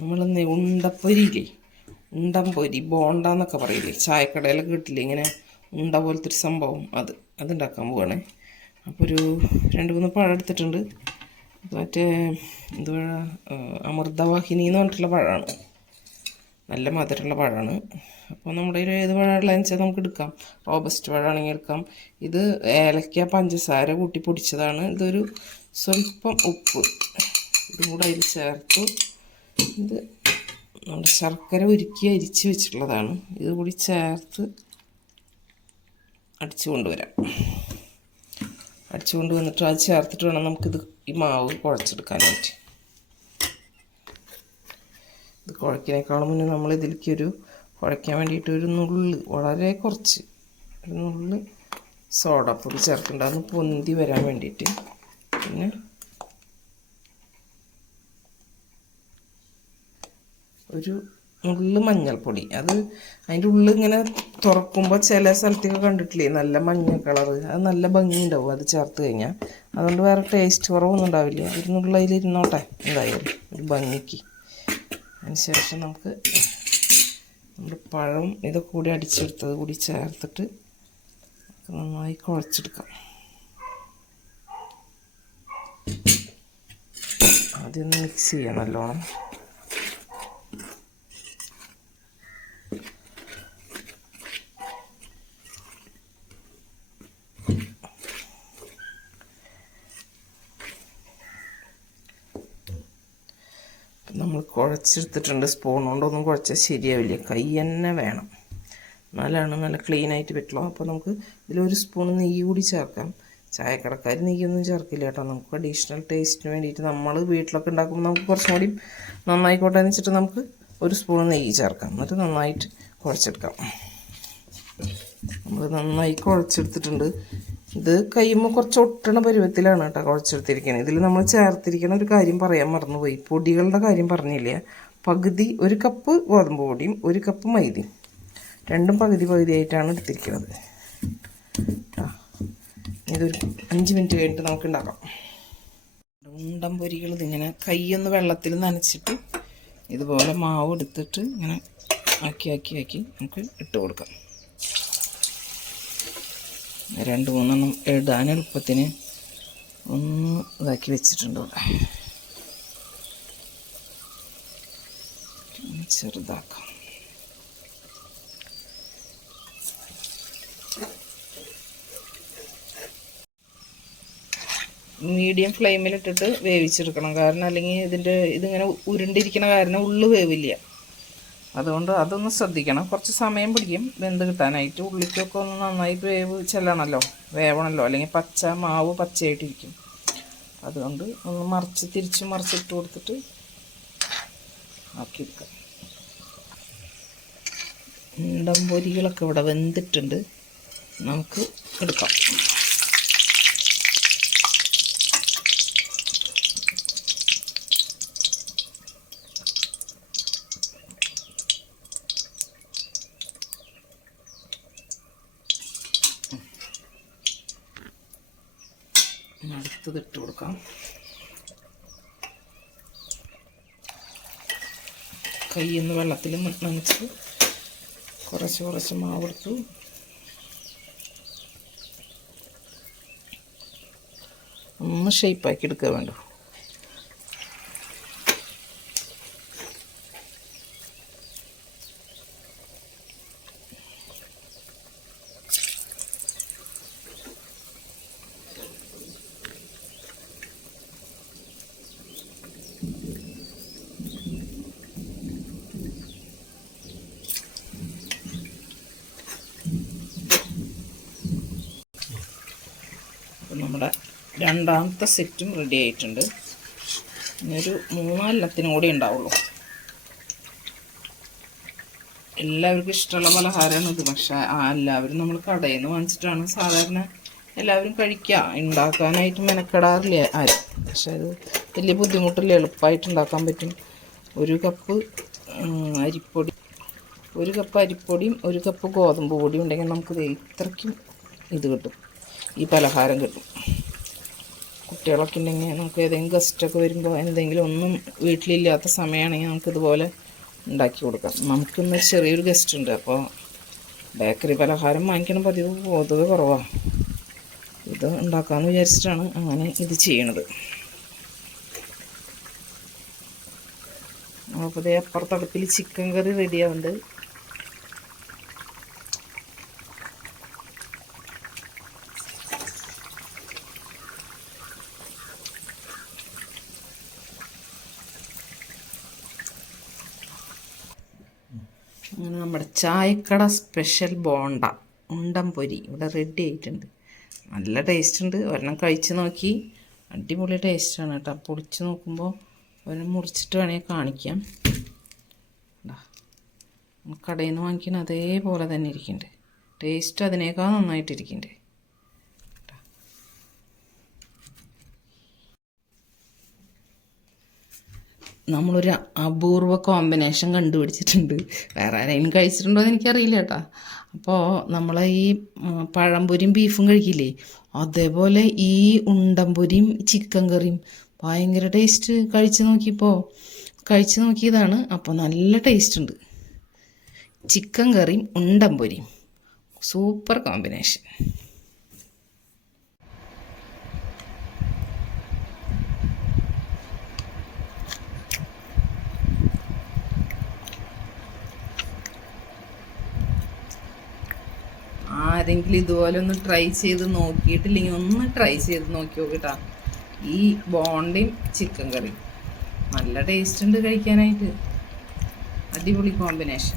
നമ്മൾ ഉണ്ടപ്പൊരിയില്ലേ? ഉണ്ടംപൊരി ബോണ്ട എന്നൊക്കെ പറയില്ലേ? ചായക്കടയിലൊക്കെ കിട്ടില്ലേ ഇങ്ങനെ ഉണ്ട പോലത്തെ ഒരു സംഭവം അത് അതുണ്ടാക്കാൻ പോവാണേ. അപ്പോൾ ഒരു രണ്ട് മൂന്ന് പഴം എടുത്തിട്ടുണ്ട്. മറ്റേ എന്തുവാ അമൃതവാഹിനി എന്ന് പറഞ്ഞിട്ടുള്ള പഴമാണ്. നല്ല മധുരമുള്ള പഴമാണ്. അപ്പോൾ നമ്മുടെ ഒരു ഏത് പഴമുള്ളതെന്ന് വെച്ചാൽ നമുക്ക് എടുക്കാം. റോബസ്റ്റ് പഴമാണെങ്കിൽ എടുക്കാം. ഇത് ഏലക്ക പഞ്ചസാര കൂട്ടി പൊടിച്ചതാണ്. ഇതൊരു സ്വല്പം ഉപ്പ്. ഇതും കൂടെ അതിൽ ചേർത്ത്. ഇത് നമ്മുടെ ശർക്കര ഉരുക്കി അരിച്ച് വെച്ചിട്ടുള്ളതാണ്. ഇത് കൂടി ചേർത്ത് അടിച്ചു കൊണ്ടുവരാം. അടിച്ചു കൊണ്ടുവന്നിട്ട് അത് ചേർത്തിട്ട് വേണം നമുക്കിത് ഈ മാവ് കുഴച്ചെടുക്കാനായിട്ട്. ഇത് കുഴക്കിനേക്കാളും മുന്നേ നമ്മൾ ഇതിലേക്ക് ഒരു കുഴയ്ക്കാൻ വേണ്ടിയിട്ട് ഒരു നുള്ള് വളരെ കുറച്ച് ഒരു നുള്ള് സോഡാപ്പൊടി ചേർക്കേണ്ടതെന്ന് പൊന്തി വരാൻ വേണ്ടിയിട്ട്. പിന്നെ ഒരു ഉള്ളു മഞ്ഞൾപ്പൊടി. അത് അതിന്റെ ഉള്ളിൽ ഇങ്ങനെ തുറക്കുമ്പോൾ ചില സ്ഥലത്തൊക്കെ കണ്ടിട്ടില്ലേ? നല്ല മഞ്ഞ കളറ്. അത് നല്ല ഭംഗിയുണ്ടാവും അത് ചേർത്ത് കഴിഞ്ഞാൽ അതുകൊണ്ട് വേറെ ടേസ്റ്റ് കുറവൊന്നും ഉണ്ടാവില്ല. ഒരു നുള്ള് അതിലിരുന്നോട്ടെ എന്തായാലും. ഒരു ഭംഗിക്ക്. അതിനുശേഷം നമുക്ക് നമ്മുടെ പഴം ഇതൊക്കെ കൂടി അടിച്ചെടുത്തത് കൂടി ചേർത്തിട്ട് നന്നായി കുഴച്ചെടുക്കാം. ആദ്യം ഒന്ന് മിക്സ് ചെയ്യാം നല്ലോണം. നമ്മൾ കുഴച്ചെടുത്തിട്ടുണ്ട്. സ്പൂൺ കൊണ്ടൊന്നും കുഴച്ചാൽ ശരിയാവില്ല. കൈ തന്നെ വേണം. എന്നാലാണ് നല്ല ക്ലീൻ ആയിട്ട് പറ്റുള്ളൂ. അപ്പോൾ നമുക്ക് ഇതിലൊരു സ്പൂൺ നെയ്യ് കൂടി ചേർക്കാം. ചായക്കടക്കാർ നെയ്യൊന്നും ചേർക്കില്ല കേട്ടോ. നമുക്ക് അഡീഷണൽ ടേസ്റ്റിന് വേണ്ടിയിട്ട് നമ്മൾ വീട്ടിലൊക്കെ ഉണ്ടാക്കുമ്പോൾ നമുക്ക് കുറച്ചും കൂടി നന്നായിക്കോട്ടെ എന്ന് വെച്ചിട്ട് നമുക്ക് ഒരു സ്പൂൺ നെയ്യ് ചേർക്കാം. എന്നിട്ട് നന്നായിട്ട് കുഴച്ചെടുക്കാം. നമ്മൾ നന്നായി കുഴച്ചെടുത്തിട്ടുണ്ട്. ഇത് കഴിയുമ്പോൾ കുറച്ച് ഒട്ടണ പരുവത്തിലാണ് കേട്ടോ കുഴച്ചെടുത്തിരിക്കുന്നത് ഇതിൽ നമ്മൾ ചേർത്തിരിക്കുന്ന ഒരു കാര്യം പറയാൻ മറന്നുപോയി. പൊടികളുടെ കാര്യം പറഞ്ഞില്ല? പകുതി ഒരു കപ്പ് ഗോതമ്പ് പൊടിയും ഒരു കപ്പ് മൈദയും. രണ്ടും പകുതി പകുതിയായിട്ടാണ് എടുത്തിരിക്കുന്നത് ഇതൊരു അഞ്ച് മിനിറ്റ് കഴിഞ്ഞിട്ട് നമുക്ക് ഉണ്ടാക്കാം. ഉണ്ടം പൊരികൾ ഇതിങ്ങനെ കൈയൊന്ന് വെള്ളത്തിൽ നനച്ചിട്ട് ഇതുപോലെ മാവ് എടുത്തിട്ട് ഇങ്ങനെ ആക്കി ആക്കി ആക്കി നമുക്ക് ഇട്ട് കൊടുക്കാം. രണ്ട് മൂന്നെണ്ണം എഴുതാൻ എളുപ്പത്തിന് ഒന്ന് ഇതാക്കി വെച്ചിട്ടുണ്ട് ഇവിടെ. ചെറുതാക്കാം. മീഡിയം ഫ്ലെയിമിലിട്ടിട്ട് വേവിച്ചെടുക്കണം. കാരണം അല്ലെങ്കിൽ ഇതിന്റെ ഇതിങ്ങനെ ഉരുണ്ടിരിക്കണ കാരണം ഉള്ളു വേവില്ല. അതുകൊണ്ട് അതൊന്ന് ശ്രദ്ധിക്കണം. കുറച്ച് സമയം പിടിക്കും വെന്ത് കിട്ടാനായിട്ട്. ഉള്ളിക്കൊക്കെ ഒന്ന് നന്നായി വേവ് ചെല്ലണമല്ലോ വേവണമല്ലോ അല്ലെങ്കിൽ പച്ച മാവ് പച്ചയായിട്ടിരിക്കും. അതുകൊണ്ട് ഒന്ന് മറിച്ച് തിരിച്ച് മറിച്ചിട്ട് കൊടുത്തിട്ട് ആക്കിയെടുക്കാം. ഉണ്ടംപൊരികളൊക്കെ ഇവിടെ വെന്തിട്ടുണ്ട്. നമുക്ക് എടുക്കാം. അടുത്തത് ഇട്ട് കൊടുക്കാം. കയ്യിൽ വെള്ളത്തിൽ നനച്ച് കുറച്ച് കുറച്ച് മാവെടുത്തു ഒന്ന് ഷേപ്പാക്കി എടുക്കുക വേണ്ടു? നമ്മുടെ രണ്ടാമത്തെ സെറ്റും റെഡി ആയിട്ടുണ്ട്. ഇനിയൊരു മൂന്നാലെണ്ണത്തിനും കൂടി ഉണ്ടാവുള്ളൂ. എല്ലാവർക്കും ഇഷ്ടമുള്ള പലഹാരമാണ് ഇത്. പക്ഷേ എല്ലാവരും നമ്മൾ കടയിൽ നിന്ന് വാങ്ങിച്ചിട്ടാണ് സാധാരണ എല്ലാവരും കഴിക്കുക. ഉണ്ടാക്കാനായിട്ട് മെനക്കെടാറില്ല ആരും? പക്ഷേ അത് വലിയ ബുദ്ധിമുട്ടില്ല? എളുപ്പമായിട്ട് ഉണ്ടാക്കാൻ പറ്റും. ഒരു കപ്പ് അരിപ്പൊടി ഒരു കപ്പ് അരിപ്പൊടിയും ഒരു കപ്പ് ഗോതമ്പ് പൊടിയും ഉണ്ടെങ്കിൽ നമുക്ക് ഇത്രയ്ക്കും ഇത് കിട്ടും. ഈ പലഹാരം കിട്ടും. കുട്ടികളൊക്കെ ഉണ്ടെങ്കിൽ നമുക്ക് ഏതെങ്കിലും ഗസ്റ്റൊക്കെ വരുമ്പോൾ എന്തെങ്കിലും ഒന്നും വീട്ടിലില്ലാത്ത സമയമാണെങ്കിൽ നമുക്കിതുപോലെ ഉണ്ടാക്കി കൊടുക്കാം. നമുക്കിന്ന് ചെറിയൊരു ഗസ്റ്റ് ഉണ്ട്. അപ്പോൾ ബേക്കറി പലഹാരം വാങ്ങിക്കണം. പതിവ് പൊതുവെ കുറവാണ് ഇത് ഉണ്ടാക്കാമെന്ന് വിചാരിച്ചിട്ടാണ് അങ്ങനെ ഇത് ചെയ്യണത്. അപ്പോൾ അപ്പുറത്തടുപ്പിൽ ചിക്കൻ കറി റെഡിയാവുന്നുണ്ട് അങ്ങനെ നമ്മുടെ ചായക്കട സ്പെഷ്യൽ ബോണ്ട ഉണ്ടം പൊരി ഇവിടെ റെഡി ആയിട്ടുണ്ട്. നല്ല ടേസ്റ്റ് ഉണ്ട്. ഒരെണ്ണം കഴിച്ച് നോക്കി. അടിപൊളി ടേസ്റ്റാണ് കേട്ടോ. പൊളിച്ച് നോക്കുമ്പോൾ ഒരെണ്ണം മുറിച്ചിട്ട് വേണമെങ്കിൽ കാണിക്കാം. കടയിൽ നിന്ന് വാങ്ങിക്കണം അതേപോലെ തന്നെ ഇരിക്കുന്നുണ്ട് ടേസ്റ്റ് അതിനേക്കാൾ നന്നായിട്ടിരിക്കുന്നുണ്ട് നമ്മളൊരു അപൂർവ കോമ്പിനേഷൻ കണ്ടുപിടിച്ചിട്ടുണ്ട്. വേറെ ആരെങ്കിലും കഴിച്ചിട്ടുണ്ടോ എന്ന് എനിക്കറിയില്ല കേട്ടോ. അപ്പോൾ നമ്മൾ ഈ പഴംപൊരിയും ബീഫും കഴിക്കില്ലേ? അതേപോലെ ഈ ഉണ്ടംപൊരിയും ചിക്കൻ കറിയും ഭയങ്കര ടേസ്റ്റ് കഴിച്ച് നോക്കിയപ്പോൾ കഴിച്ച് നോക്കിയതാണ്. അപ്പോൾ നല്ല ടേസ്റ്റ് ഉണ്ട്. ചിക്കൻ കറിയും ഉണ്ടംപൊരിയും. സൂപ്പർ കോമ്പിനേഷൻ ആരെങ്കിലും ഇതുപോലെ ഒന്ന് ട്രൈ ചെയ്ത് നോക്കിയിട്ടില്ലെങ്കിൽ ഒന്ന് ട്രൈ ചെയ്ത് നോക്കി നോക്കിട്ടാ ഈ ബോണ്ടയും ചിക്കൻ കറിയും നല്ല ടേസ്റ്റ് ഉണ്ട് കഴിക്കാനായിട്ട്. അടിപൊളി കോമ്പിനേഷൻ